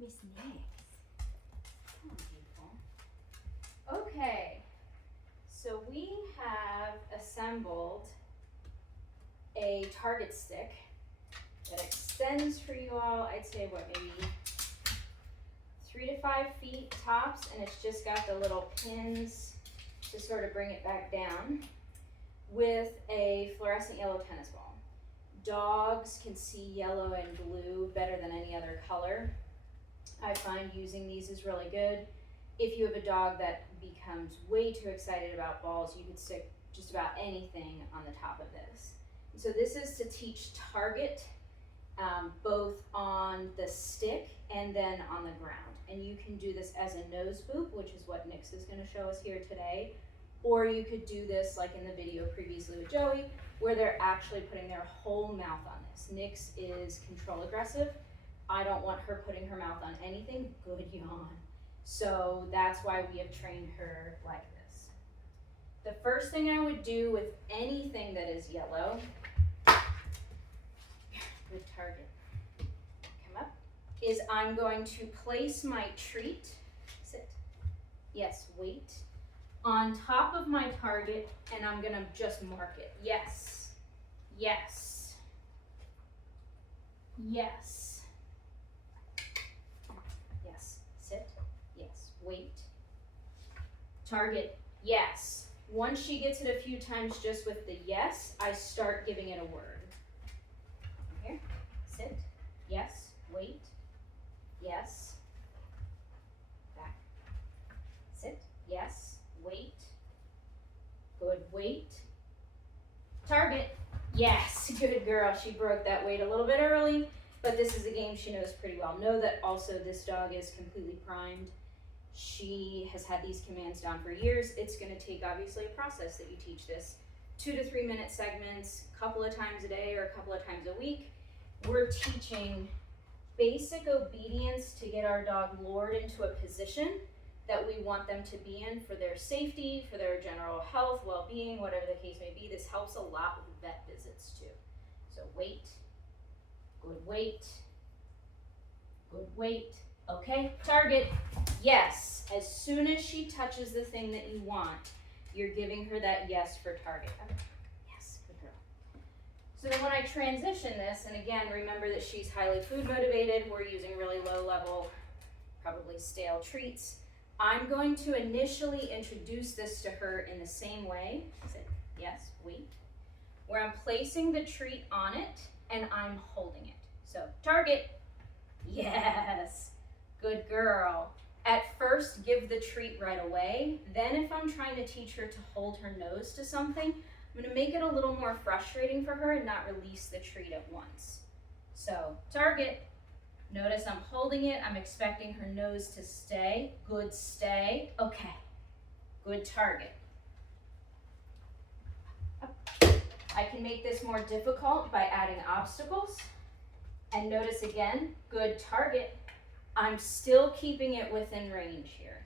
Miss Nix. Come on, beautiful. Okay, so we have assembled a target stick that extends for you all, I'd say what, maybe 3 to 5 feet tops, and it's just got the little pins to sort of bring it back down, with a fluorescent yellow tennis ball. Dogs can see yellow and blue better than any other color. I find using these is really good. If you have a dog that becomes way too excited about balls, you could stick just about anything on the top of this. So this is to teach target, both on the stick and then on the ground. And you can do this as a nose boop, which is what Nix is going to show us here today. Or you could do this like in the video previously with Joey, where they're actually putting their whole mouth on this. Nix is control aggressive. I don't want her putting her mouth on anything. Good yawn. So that's why we have trained her like this. The first thing I would do with anything that is yellow, good target, come up, is I'm going to place my treat, sit, yes, wait, on top of my target, and I'm gonna just mark it. Yes, yes, yes, yes, sit, yes, wait, target, yes. Once she gets it a few times just with the yes, I start giving it a word. Here, sit, yes, wait, yes, back, sit, yes, wait, good, wait, target, yes, good girl. She broke that weight a little bit early, but this is a game she knows pretty well. Know that also this dog is completely primed. She has had these commands down for years. It's going to take obviously a process that you teach this. 2 to 3 minute segments, a couple of times a day or a couple of times a week. We're teaching basic obedience to get our dog lured into a position that we want them to be in for their safety, for their general health, well-being, whatever the case may be. This helps a lot with vet visits too. So wait, good wait, good wait. Okay, target, yes. As soon as she touches the thing that you want, you're giving her that yes for target. Okay. Yes, good girl. So then when I transition this, and again, remember that she's highly food motivated, we're using really low level, probably stale treats. I'm going to initially introduce this to her in the same way, sit, yes, wait, where I'm placing the treat on it and I'm holding it. So target, yes. Good girl. At first, give the treat right away. Then if I'm trying to teach her to hold her nose to something, I'm gonna make it a little more frustrating for her and not release the treat at once. So, target. Notice I'm holding it. I'm expecting her nose to stay. Good stay. Okay. Good target. I can make this more difficult by adding obstacles. And notice again, good target. I'm still keeping it within range here.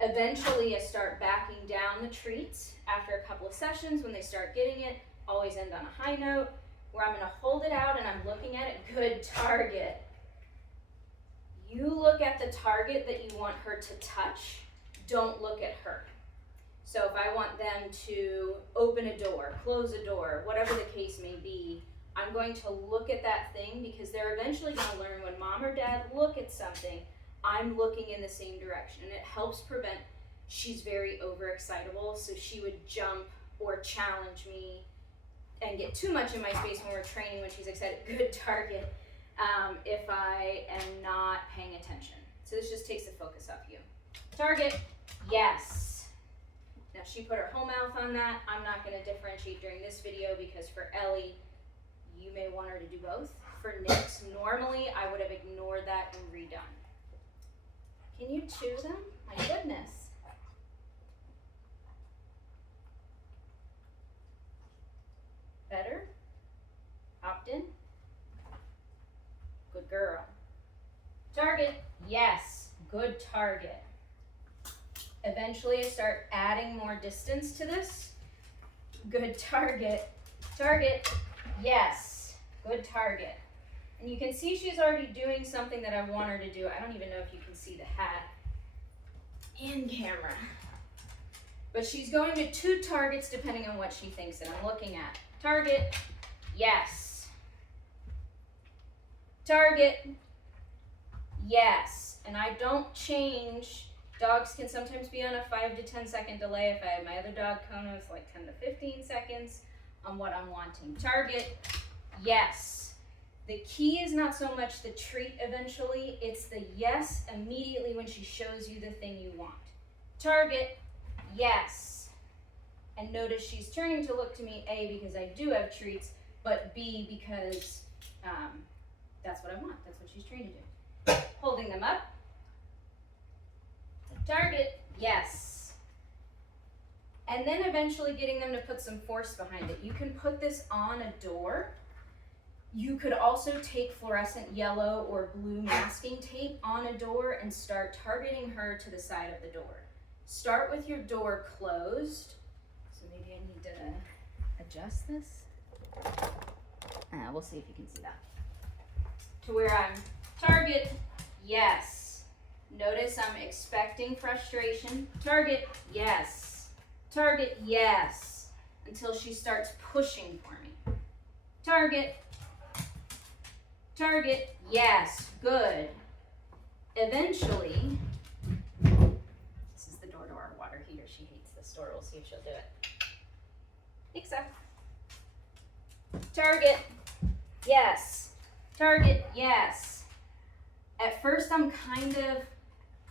Eventually, I start backing down the treats after a couple of sessions when they start getting it. Always end on a high note where I'm going to hold it out and I'm looking at it. Good target. You look at the target that you want her to touch. Don't look at her. So if I want them to open a door, close a door, whatever the case may be, I'm going to look at that thing because they're eventually going to learn when mom or dad look at something, I'm looking in the same direction. And it helps prevent, she's very overexcitable, so she would jump or challenge me and get too much in my space when we're training when she's excited. Good target. If I am not paying attention. So this just takes the focus off you. Target, yes. Now she put her whole mouth on that. I'm not going to differentiate during this video because for Ellie, you may want her to do both. For Nix, normally I would have ignored that and redone. Can you chew them? My goodness. Better? Opt in? Good girl. Target, yes. Good target. Eventually I start adding more distance to this. Good target. Target, yes. Good target. And you can see she's already doing something that I want her to do. I don't even know if you can see the hat in camera. But she's going to 2 targets depending on what she thinks that I'm looking at. Target, yes. Target, yes. And I don't change. Dogs can sometimes be on a 5 to 10 second delay. If I have my other dog, Kona, it's like 10 to 15 seconds on what I'm wanting. Target, yes. The key is not so much the treat eventually, it's the yes immediately when she shows you the thing you want. Target, yes. And notice she's turning to look to me, A, because I do have treats, but B, because that's what I want. That's what she's trained to do. Holding them up. Target, yes. And then eventually getting them to put some force behind it. You can put this on a door. You could also take fluorescent yellow or blue masking tape on a door and start targeting her to the side of the door. Start with your door closed. So maybe I need to adjust this. We'll see if you can see that. To where I'm target, yes. Notice I'm expecting frustration. Target, yes. Target, yes. Until she starts pushing for me. Target, target, yes. Good. Eventually, this is the door-to-our water heater. She hates this door. We'll see if she'll do it. Except. Target, yes. Target, yes. At first, I'm kind of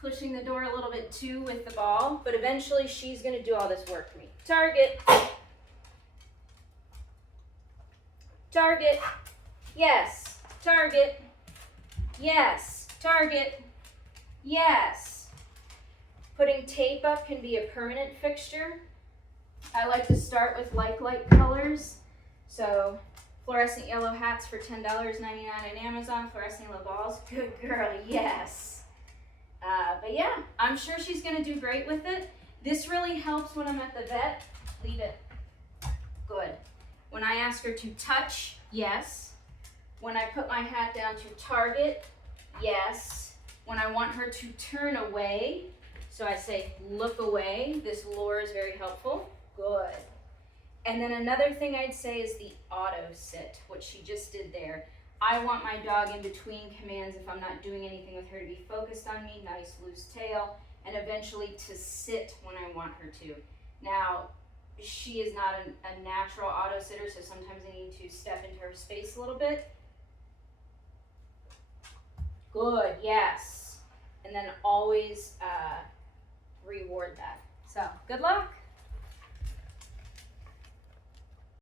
pushing the door a little bit too with the ball, but eventually she's going to do all this work for me. Target. Target. Yes. Target. Yes. Target. Yes. Putting tape up can be a permanent fixture. I like to start with light colors. So fluorescent yellow hats for $10.99 on Amazon. Fluorescent yellow balls. Good girl. Yes. But yeah, I'm sure she's going to do great with it. This really helps when I'm at the vet. Leave it. Good. When I ask her to touch, yes. When I put my hat down to target, yes. When I want her to turn away, so I say look away. This lure is very helpful. Good. And then another thing I'd say is the auto sit, what she just did there. I want my dog in between commands if I'm not doing anything with her to be focused on me, nice loose tail, and eventually to sit when I want her to. Now, she is not a natural auto sitter, so sometimes I need to step into her space a little bit. Good, yes. And then always reward that. So, good luck.